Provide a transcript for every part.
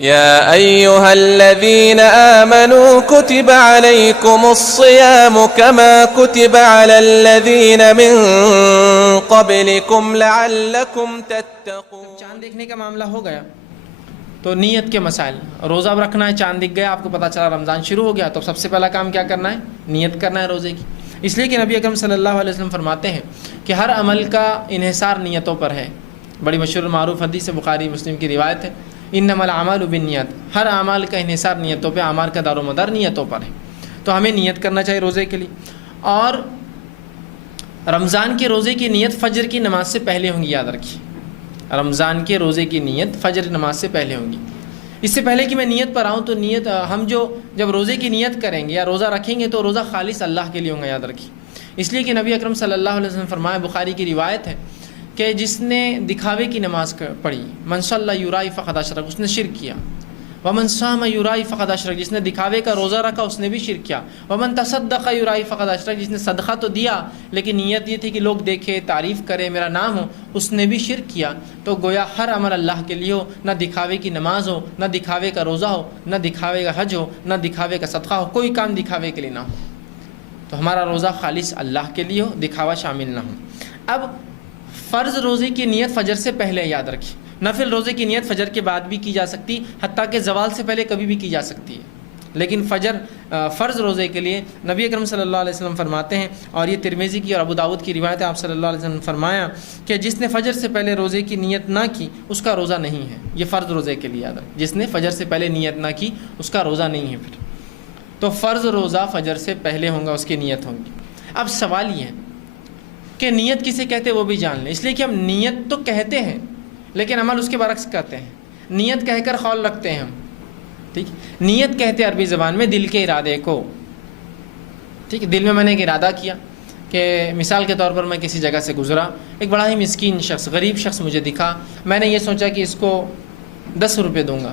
يا أيها الذين آمنوا كتب عليكم الصيام كما كتب على الذين من قبلكم لعلكم تتقون. چاند دیکھنے کا معاملہ ہو گیا تو نیت کے مسائل. روزہ رکھنا ہے, چاند دکھ گیا, آپ کو پتہ چلا رمضان شروع ہو گیا, تو سب سے پہلا کام کیا کرنا ہے؟ نیت کرنا ہے روزے کی. اس لیے کہ نبی اکرم صلی اللہ علیہ وسلم فرماتے ہیں کہ ہر عمل کا انحصار نیتوں پر ہے. بڑی مشہور معروف حدیث بخاری مسلم کی روایت ہے, انما الاعمال بالنیات. ہر اعمال کا انحصار نیتوں پہ, اعمال کا دار و مدار نیتوں پر ہے. تو ہمیں نیت کرنا چاہیے روزے کے لیے. اور رمضان کے روزے کی نیت فجر کی نماز سے پہلے ہوں گی, یاد رکھیے. رمضان کے روزے کی نیت فجر نماز سے پہلے ہوں گی. اس سے پہلے کہ میں نیت پر آؤں تو نیت ہم جب روزے کی نیت کریں گے یا روزہ رکھیں گے تو روزہ خالص اللہ کے لیے ہوگا, یاد رکھیے. اس لیے کہ نبی اکرم صلی اللہ علیہ وسلم فرمایا, بخاری کی روایت ہے کہ جس نے دکھاوے کی نماز پڑھی, من صلی یرائی فقد اشرک, اس نے شرک کیا. ومن صام یرائی فقد اشرک, جس نے دکھاوے کا روزہ رکھا اس نے بھی شرک کیا. ومن تصدق یرائی فقد اشرک, جس نے صدقہ تو دیا لیکن نیت یہ تھی کہ لوگ دیکھے, تعریف کرے, میرا نام ہو, اس نے بھی شرک کیا. تو گویا ہر عمل اللہ کے لیے ہو, نہ دکھاوے کی نماز ہو, نہ دکھاوے کا روزہ ہو, نہ دکھاوے کا حج ہو, نہ دکھاوے کا صدقہ ہو, کوئی کام دکھاوے کے لیے نہ ہو. تو ہمارا روزہ خالص اللہ کے لیے ہو, دکھاوا شامل نہ ہو. اب فرض روزے کی نیت فجر سے پہلے, یاد رکھیے. نفل روزے کی نیت فجر کے بعد بھی کی جا سکتی, حتیٰ کہ زوال سے پہلے کبھی بھی کی جا سکتی ہے. لیکن فرض روزے کے لیے نبی اکرم صلی اللہ علیہ وسلم فرماتے ہیں, اور یہ ترمذی کی اور ابو داؤد کی روایت ہے, آپ صلی اللہ علیہ وسلم نے فرمایا کہ جس نے فجر سے پہلے روزے کی نیت نہ کی اس کا روزہ نہیں ہے. یہ فرض روزے کے لیے, یاد رکھیں, جس نے فجر سے پہلے نیت نہ کی اس کا روزہ نہیں ہے. پھر تو فرض روزہ فجر سے پہلے ہوگا, اس کی نیت ہوگی. اب سوال یہ ہے کہ نیت کسے کہتے ہیں وہ بھی جان لیں. اس لیے کہ ہم نیت تو کہتے ہیں لیکن عمل اس کے برعکس کرتے ہیں. نیت کہہ کر قول رکھتے ہیں ہم, ٹھیک. نیت کہتے ہیں عربی زبان میں دل کے ارادے کو, ٹھیک. دل میں نے ایک ارادہ کیا کہ مثال کے طور پر میں کسی جگہ سے گزرا, ایک بڑا ہی مسکین شخص, غریب شخص مجھے دکھا, میں نے یہ سوچا کہ اس کو 10 روپے دوں گا.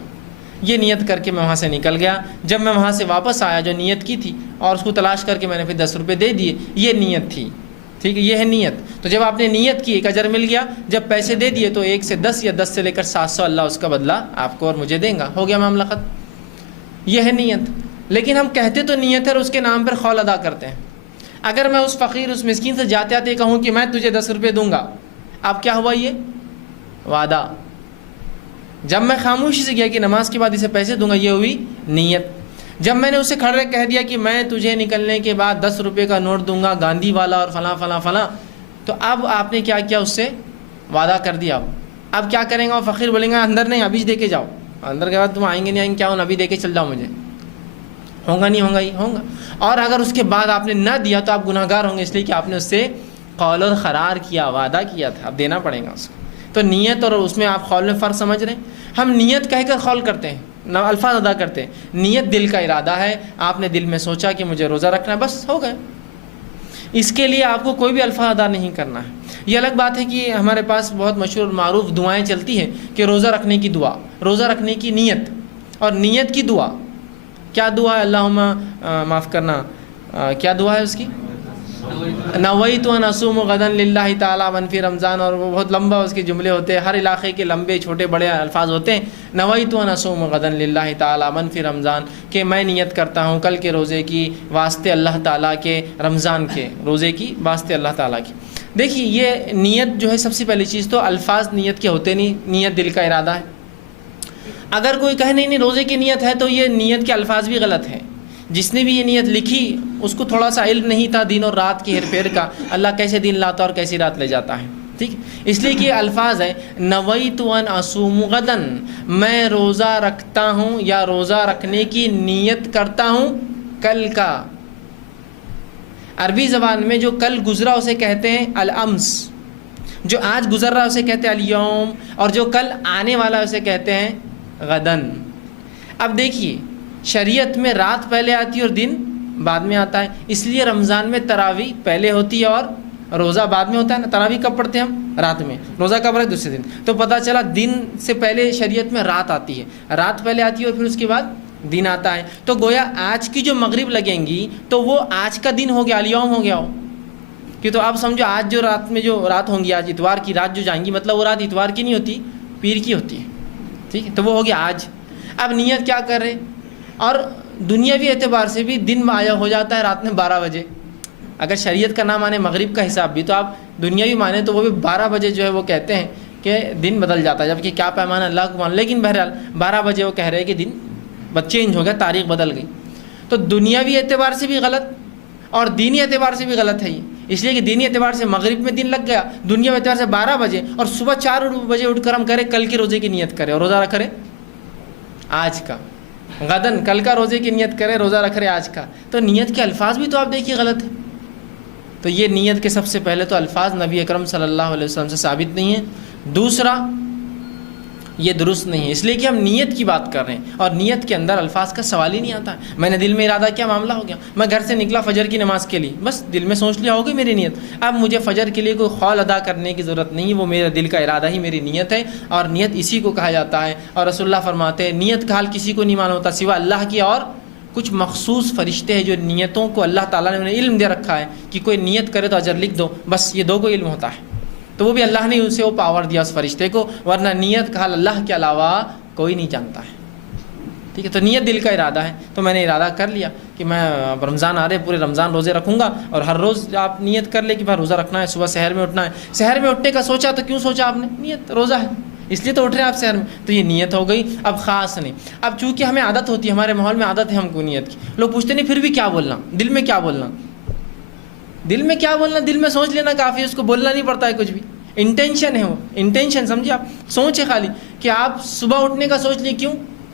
یہ نیت کر کے میں وہاں سے نکل گیا. جب میں وہاں سے واپس آیا جو نیت کی تھی, اور اس کو تلاش کر کے میں نے پھر 10 روپے دے دیے, یہ نیت تھی, ٹھیک ہے. یہ ہے نیت. تو جب آپ نے نیت کی ایک اجر مل گیا, جب پیسے دے دیے تو 1 سے 10 یا 10 سے لے کر 700 اللہ اس کا بدلہ آپ کو اور مجھے دیں گا, ہو گیا معاملہ ختم. یہ ہے نیت. لیکن ہم کہتے تو نیت ہے اور اس کے نام پر قول ادا کرتے ہیں. اگر میں اس فقیر, اس مسکین سے جاتے آتے کہوں کہ میں تجھے 10 روپے دوں گا, اب کیا ہوا؟ یہ وعدہ. جب میں خاموشی سے گیا کہ نماز کے بعد اسے پیسے دوں گا, یہ ہوئی نیت. جب میں نے اسے کھڑے کہہ دیا کہ میں تجھے نکلنے کے بعد 10 روپے کا نوٹ دوں گا, گاندھی والا اور فلاں فلاں فلاں, تو اب آپ نے کیا کیا؟ اس سے وعدہ کر دیا. اب کیا کریں گا؟ وہ فقیر بولیں گا اندر نہیں, ابھی دے کے جاؤ. اندر کے بعد تم آئیں گے نہیں آئیں گے, کیا ہوں, ابھی دے کے چل جاؤ مجھے. ہوگا نہیں ہوگا؟ ہی ہوگا. اور اگر اس کے بعد آپ نے نہ دیا تو آپ گناہ گار ہوں گے, اس لیے کہ آپ نے اس سے قول اور قرار کیا, وعدہ کیا تھا, اب دینا پڑے گا اس کو. تو نیت اور اس میں آپ قول میں فرق سمجھ رہے ہیں. ہم نیت کہہ کر قول کرتے ہیں, الفاظ ادا کرتے ہیں. نیت دل کا ارادہ ہے, آپ نے دل میں سوچا کہ مجھے روزہ رکھنا ہے, بس ہو گئے. اس کے لیے آپ کو کوئی بھی الفاظ ادا نہیں کرنا ہے. یہ الگ بات ہے کہ ہمارے پاس بہت مشہور معروف دعائیں چلتی ہیں کہ روزہ رکھنے کی دعا, روزہ رکھنے کی نیت اور نیت کی دعا. کیا دعا ہے؟ اللہم معاف کرنا, کیا دعا ہے اس کی؟ نویت ان اصوم غدا للہ تعالی من فی رمضان. اور وہ بہت لمبا اس کے جملے ہوتے ہیں, ہر علاقے کے لمبے چھوٹے بڑے الفاظ ہوتے ہیں. نویت ان اصوم غدا للہ تعالی من فی رمضان, کہ میں نیت کرتا ہوں کل کے روزے کی واسطے اللہ تعالیٰ کے, رمضان کے روزے کی واسطے اللہ تعالیٰ کی. دیکھیے یہ نیت جو ہے, سب سے پہلی چیز تو الفاظ نیت کے ہوتے نہیں, نیت دل کا ارادہ ہے. اگر کوئی کہے نہیں روزے کی نیت ہے تو یہ نیت کے الفاظ بھی غلط ہیں. جس نے بھی یہ نیت لکھی اس کو تھوڑا سا علم نہیں تھا دین اور رات کی ہیر پھیر کا, اللہ کیسے دین لاتا اور کیسی رات لے جاتا ہے, ٹھیک. اس لیے کہ الفاظ ہے نویت ان اصوم غدا, میں روزہ رکھتا ہوں یا روزہ رکھنے کی نیت کرتا ہوں کل کا. عربی زبان میں جو کل گزرا اسے کہتے ہیں الامس, جو آج گزر رہا اسے کہتے ہیں الیوم, اور جو کل آنے والا اسے کہتے ہیں غدن. اب دیکھیے شریعت میں رات پہلے آتی ہے اور دن بعد میں آتا ہے. اس لیے رمضان میں تراویح پہلے ہوتی ہے اور روزہ بعد میں ہوتا ہے نا. تراویح کب پڑھتے ہیں ہم؟ رات میں. روزہ کب رکھتے؟ دوسرے دن. تو پتہ چلا دن سے پہلے شریعت میں رات آتی ہے, رات پہلے آتی ہے اور پھر اس کے بعد دن آتا ہے. تو گویا آج کی جو مغرب لگیں گی تو وہ آج کا دن ہو گیا, الیوم ہو گیا ہو. کہ تو آپ سمجھو آج جو رات میں جو رات ہوں گی, آج اتوار کی رات جو جائیں گی, مطلب وہ رات اتوار کی نہیں ہوتی, پیر کی ہوتی ہے, ٹھیک ہے. تو وہ ہو گیا آج. اب نیت کیا کر رہے ہیں، اور دنیاوی اعتبار سے بھی دن آیا ہو جاتا ہے رات میں 12 بجے. اگر شریعت کا نام مانے مغرب کا حساب بھی، تو آپ دنیاوی مانے تو وہ بھی 12 بجے جو ہے وہ کہتے ہیں کہ دن بدل جاتا ہے، جبکہ کیا پیمانہ اللہ کو مان. لیکن بہرحال 12 بجے وہ کہہ رہے ہیں کہ دن چینج ہو گیا، تاریخ بدل گئی. تو دنیاوی اعتبار سے بھی غلط اور دینی اعتبار سے بھی غلط ہے یہ. اس لیے کہ دینی اعتبار سے مغرب میں دن لگ گیا، دنیاوی اعتبار سے 12 بجے، اور صبح 4 بجے اٹھ کر ہم کریں کل کے روزے کی نیت کریں اور روزہ رکھ رہے آج کا، غدن کل کا روزے کی نیت کرے، روزہ رکھ رہے آج کا. تو نیت کے الفاظ بھی تو آپ دیکھیے غلط ہے. تو یہ نیت کے سب سے پہلے تو الفاظ نبی اکرم صلی اللہ علیہ وسلم سے ثابت نہیں ہیں. دوسرا، یہ درست نہیں ہے، اس لیے کہ ہم نیت کی بات کر رہے ہیں اور نیت کے اندر الفاظ کا سوال ہی نہیں آتا ہے. میں نے دل میں ارادہ کیا، معاملہ ہو گیا. میں گھر سے نکلا فجر کی نماز کے لیے، بس دل میں سوچ لیا ہوگی میری نیت. اب مجھے فجر کے لیے کوئی قول ادا کرنے کی ضرورت نہیں، وہ میرے دل کا ارادہ ہی میری نیت ہے، اور نیت اسی کو کہا جاتا ہے. اور رسول اللہ فرماتے ہیں نیت کا حال کسی کو نہیں معلوم ہوتا سوا اللہ کی، اور کچھ مخصوص فرشتے ہیں جو نیتوں کو اللہ تعالیٰ نے انہیں علم دے رکھا ہے کہ کوئی نیت کرے تو اجر لکھ دو. بس یہ 2 کو علم ہوتا ہے، تو وہ بھی اللہ نے اسے وہ پاور دیا اس فرشتے کو، ورنہ نیت کا حال اللہ کے علاوہ کوئی نہیں جانتا ہے. ٹھیک ہے، تو نیت دل کا ارادہ ہے. تو میں نے ارادہ کر لیا کہ میں رمضان آ رہے پورے رمضان روزے رکھوں گا، اور ہر روز آپ نیت کر لے کہ بھائی روزہ رکھنا ہے. صبح سحر میں اٹھنا ہے، سحر میں اٹھنے کا سوچا تو کیوں سوچا آپ نے؟ نیت روزہ ہے اس لیے تو اٹھ رہے ہیں آپ سحر میں، تو یہ نیت ہو گئی. اب خاص نہیں. اب چونکہ ہمیں عادت ہوتی ہے، ہمارے ماحول میں عادت ہے ہم کو نیت کی. لوگ پوچھتے نہیں پھر بھی کیا بولنا، دل میں کیا بولنا. دل میں کیا بولنا، دل میں سوچ لینا کافی ہے، اس کو بولنا نہیں پڑتا ہے کچھ بھی. انٹینشن ہے، وہ انٹینشن سمجھے آپ، سوچ ہے خالی کہ آپ صبح اٹھنے کا سوچ لیے کیوں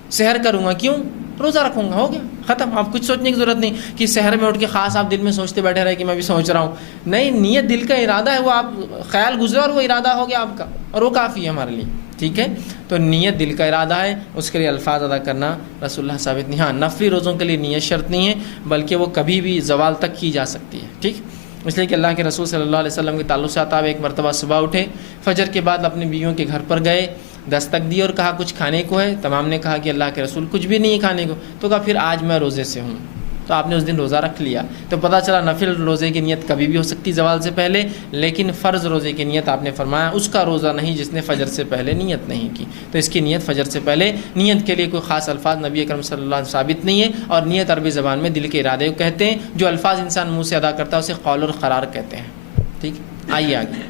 سحر کروں گا، کیوں روزہ رکھوں گا، ہو گیا ختم. آپ کچھ سوچنے کی ضرورت نہیں کہ سحر میں اٹھ کے خاص آپ دل میں سوچتے بیٹھے رہے کہ میں بھی سوچ رہا ہوں. نہیں، نیت دل کا ارادہ ہے، وہ آپ خیال گزرا اور وہ ارادہ ہو گیا آپ کا، اور وہ کافی ہے ہمارے لیے. ٹھیک ہے، تو نیت دل کا ارادہ ہے، اس کے لیے الفاظ ادا کرنا رسول اللہ ثابت نہیں. ہاں، نفلی روزوں کے لیے نیت شرط نہیں ہے، بلکہ وہ کبھی بھی زوال تک کی جا سکتی ہے. ٹھیک، اس لیے کہ اللہ کے رسول صلی اللہ علیہ وسلم کے تعلق سے آتا ہے، ایک مرتبہ صبح اٹھے، فجر کے بعد اپنی بیویوں کے گھر پر گئے، دستک دی اور کہا کچھ کھانے کو ہے. تمام نے کہا کہ اللہ کے رسول کچھ بھی نہیں ہے کھانے کو. تو کہا پھر آج میں روزے سے ہوں. تو آپ نے اس دن روزہ رکھ لیا. تو پتہ چلا نفل روزے کی نیت کبھی بھی ہو سکتی زوال سے پہلے، لیکن فرض روزے کی نیت آپ نے فرمایا اس کا روزہ نہیں جس نے فجر سے پہلے نیت نہیں کی. تو اس کی نیت فجر سے پہلے، نیت کے لیے کوئی خاص الفاظ نبی اکرم صلی اللہ علیہ وسلم ثابت نہیں ہے. اور نیت عربی زبان میں دل کے ارادے کو کہتے ہیں، جو الفاظ انسان منہ سے ادا کرتا ہے اسے قول اور قرار کہتے ہیں. ٹھیک، آئیے آگے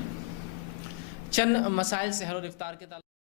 چند مسائل سحر اور افطار کے تعلق